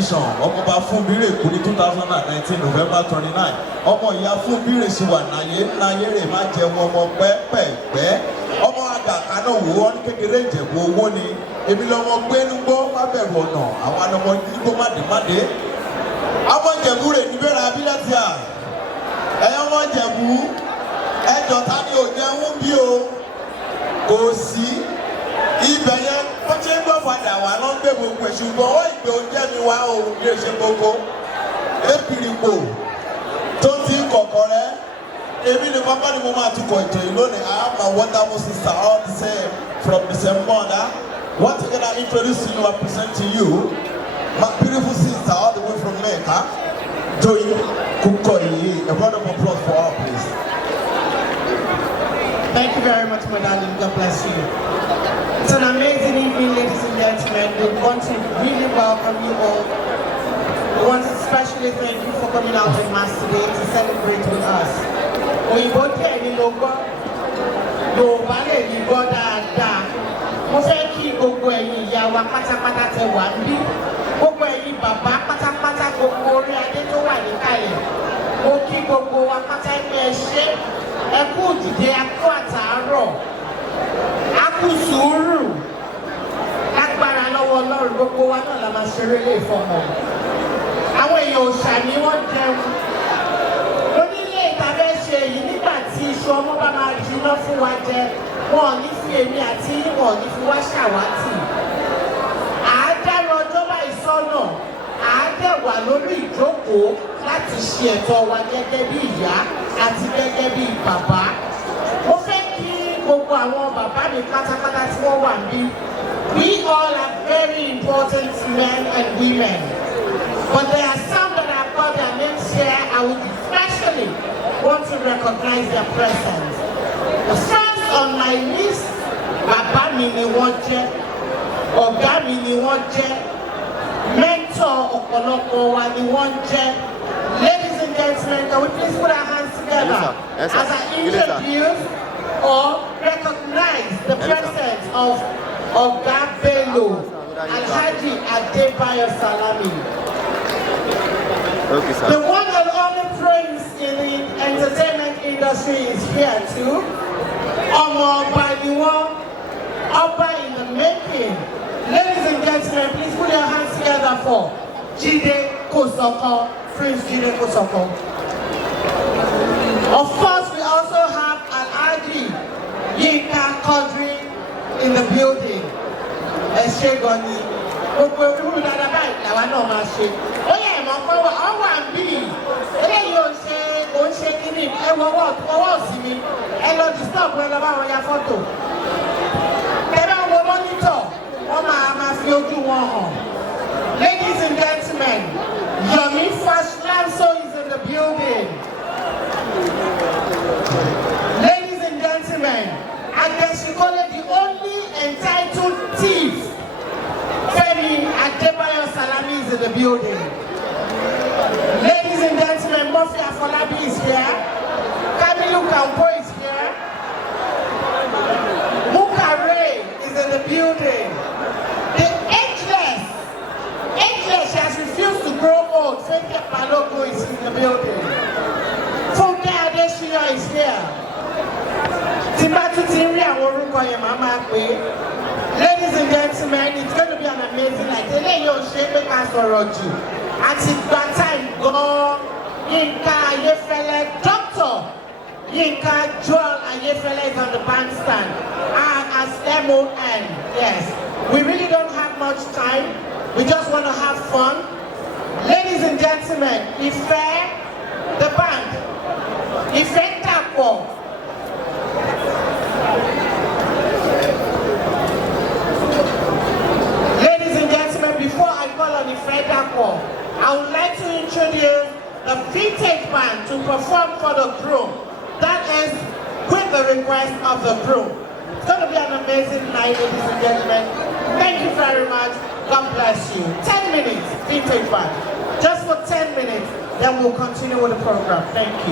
edition ọmọọba Fúnbírè kú ní 2019 November 29 ọmọ ìyá Fúnbírè sì wà náyé rè má jẹun ọmọ pẹ́pẹ́pẹ́ ọmọ àgàkà náà wò ó ní kékeré Ìjẹ̀bú owó ni èmi lọmọ gbénugbó má bẹ̀rù ọ̀nà àwọn ọmọ nígbó mádèmádé ọmọ Ìjẹ̀bú rè níbẹ̀rẹ̀ abilẹ́tì à ẹ̀yọ́ ọmọ Ìjẹ̀bú ẹjọ́ ta ni ò jẹun bí o kò sí ibẹ̀ yẹn ó ṣe ń gbọ́ padà wá ló ń gbé gbogbo ẹ̀ ṣùgbọ́n ó ìgbé oúnjẹ mi wá òun bí èṣe gbogbo épìrìpò tó ti ń kọ̀kọ̀ rẹ èmi ni pápá ni mo máa tukọ̀ ètò yìí lónìí. I have my wonderful sister all the same from the same mother. Once again I introduce to you and present to you my beautiful sister all the way from Mecca, Doyin Kukoyi. A round of applause for her, please. Thank you very much, my darling. God bless you. It's an amazing evening, ladies and gentlemen. We want to really welcome you all. We want to especially thank you for coming out in mass today to celebrate with us. Òyìnbó díẹ̀ ni ló gbọ́, Yorùbá lè ní gbọ́ dáadáa. Mo fẹ́ kí gbogbo ẹ̀yin ìyá wa pátápátá tẹ wà níbí. Gbogbo ẹ̀yin bàbá pátápátá gbogbo orí adé tó wà níkàlẹ̀. Mo kí gbogbo wa pátá ẹgbẹ́ ẹ ṣé. Ẹ kú òdìdé, ẹ kú àtàárọ̀, a kú sùúrù, lágbára lọ́wọ́ Ọlọ́run gbogbo wa náà la máa ṣeré lè fọmọ. Àwọn èèyàn òòṣà ni wọ́n jẹun. Onílé ìtàbẹ́ ṣe èyí nígbà tí iṣu ọmọ bá máa jiná fún wa jẹ, wọn ò ní fi èmi àti wọn ò ní fi wá ṣàwátì. Àádára ọjọ́ báyìí sọ́nà, àádẹ́wà lórí ìjókòó láti ṣe ẹ̀tọ́ wa gẹ́gẹ́ bí ìyá àti gẹ́gẹ́ bí bàbá. Mo fẹ́ kí gbogbo àwọn bàbá mi pátápátá tí wọ́n wà níbí. We all are very important men and women. But there are some that have got their names here. I would especially want to recognize their presence. The first on my list, bàbá mi ni wọ́n jẹ́, ọ̀gá mi ni wọ́n jẹ́, mentor ọ̀pọ̀lọpọ̀ wa ni wọ́n jẹ́. Ladies and gentlemen, can we please put our hands together as I introduce or recognize the presence of Oga Bello, Alhaji Adebayo Salami. Okay, sir. The one and only prince in the entertainment industry is here too. Ọba ni wọ́n, Ọba in the making. Ladies and gentlemen, please put your hands together for Jide Kosoko, Prince Jide Kosoko. Of course, we also have Alhaji Yinka Quadri in the building. Eshegoni. Gbogbo ìlú dada báyìí làwa náà máa ṣe. Ó yẹ ìmọ̀ pé ọwọ́ àbí eléyìí ò ń ṣe kíní ọwọ́ sí mi. Ẹ lọ disturb ẹ lọ bá wọn ya fọ́tò. Ẹ bá wo mọ́nítọ̀, wọ́n máa fi ojú wọn hàn. Ladies and gentlemen, Yomi Fashlanso is in the building. Ladies and gentlemen, Ageshikole, the only entitled thief, Femi Adebayo Salami is in the building. Ladies and gentlemen, Murphy Afolabi is here. Kamilu Kampo is here. Mukare is in the building. The ageless, she has refused to grow old. Femi Palogo is in the building. Funke Adesina is here. Tibatu Tiri and Worukoye Mama Kwe. Ladies and gentlemen, it's going to be an amazing night. Today you're shaping us for Roju. At that time, go Yinka Ayefele, Dr. Yinka Joel Ayefele is on the bandstand. As MON, yes. We really don't have much time. We just want to have fun. Ladies and gentlemen, Ife, the band, Ife Tapo. Ladies and gentlemen, before I call on Ife Tapo, I would like to introduce the vintage band to perform for the crew. That is with the request of the crew. It's going to be an amazing night, ladies and gentlemen. Thank you very much. God bless you. 10 minutes, vintage band. Just for 10 minutes, then we'll continue with the program. Thank you.